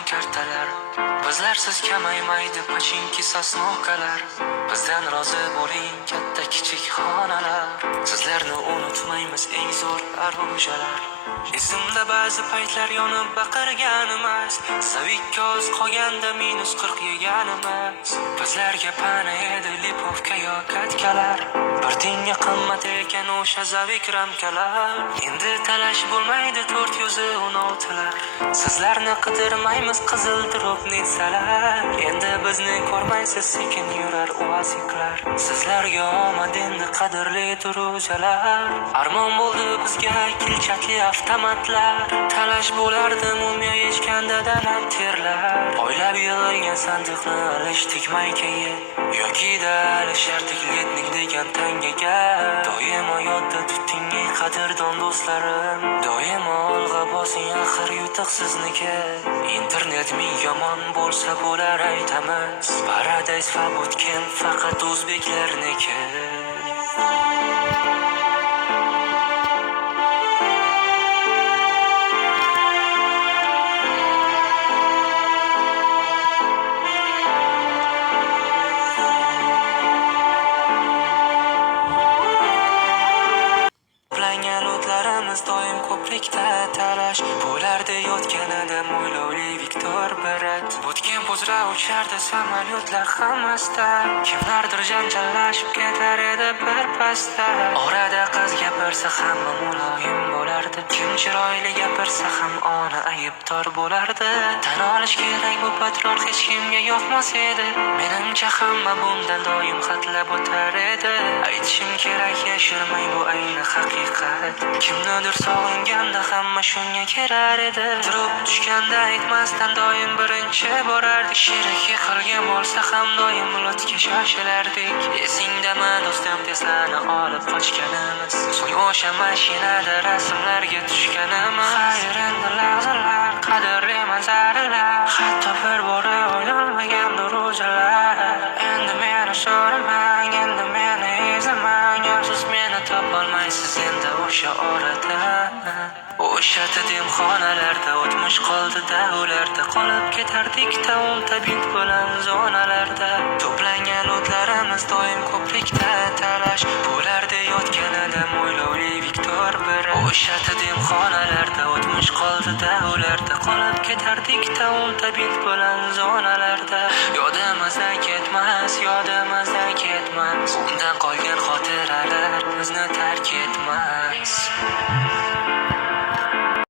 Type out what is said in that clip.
arzon kartalar. Bizlarsiz kamaymaydi pachinki sosnovkalar. Bizdan rozi bo'ling katta kichik xonalar. Sizlarni unutmaymiz eng zo'r arujalar. Esimda ba'zi paytlar yonib baqirganimiz, Savikka o'z qolganda -40 yeganimiz. Bizlarga pana edi lipovka yo katkalar. Bir tiyinga qimmat ekan o'sha Zavik ramkalar. Endi talash bo'lmaydi 416lar. Sizlarni qidirmaymiz qizil drop netsalar. Endi bizni ko'rmaysiz sekin yurar oasiklar. Sizlarga omad endi qadrli turujalar. Armon bo'ldi bizga kilchatli avtomatlar. Talash bo'lardi mumiyo yechgandadan ham terlar. Oylab yig'ilgan sandiqni ilishdik maykaga, yoki alishardik letnik degan tangaga. Doimo yodda tuting ey qadrdon do'stlarim. Doimo olg'a bosing axir yutuq sizniki. Internet ming yomon bo'lsa bo'lar aytamiz. Paradise va bootcamp faqat o'zbeklarniki. Doim ko'prikda talash, bo'lardi yotganida mo'ylovli Viktor Barat. Bootcamp uzra uchardi samolyotlar hammasta. Kimlardir janjallashib ketar edi bir pasda. Orada qiz gapirsa hamma muloyim bo'lardi. Kim chiroyli gapirsa ham ona aybdor bo'lardi. Tan olish kerak bu patrol hech kimga yoqmas edi. Menimcha hamma bundan doim xatlab o'tar edi. Aytishim kerak yashirmay bu ayni haqiqat. Kimnidir sog'inganda hamma shunga kerar edi. Turib tushganda aytmasdan doim birinchi borardik. Sherik yiqilgan bo'lsa ham doim bulutga shoshilardik. Esingdami do'stim Teslani olib qochganimiz, so'ng o'sha mashinada rasmlarga tushganimiz. Xayr endi lahzalar, qadrli manzaralar, hatto bir bora o'ylanmagan ro'jalar. Endi meni so'ramang, endi meni izlamang, siz meni topolmaysiz endi o'sha orada. O'sha tadimxonalarda o'tmish qoldi-da, ularda qolib ketardik taom bint bilan zonalarda. To'plangan o'tlarimiz doim ko'prikda talash, bo'lardi yotganida mo'ylovli Viktor Barat. O'sha tadimxonalarda o'tmish qoldi-da, ularda qolib ketardik taom bint bilan zonalarda. Yodimizdan ketmas, yodimizdan ketmas, undan qolgan xotiralar bizni tark etmas.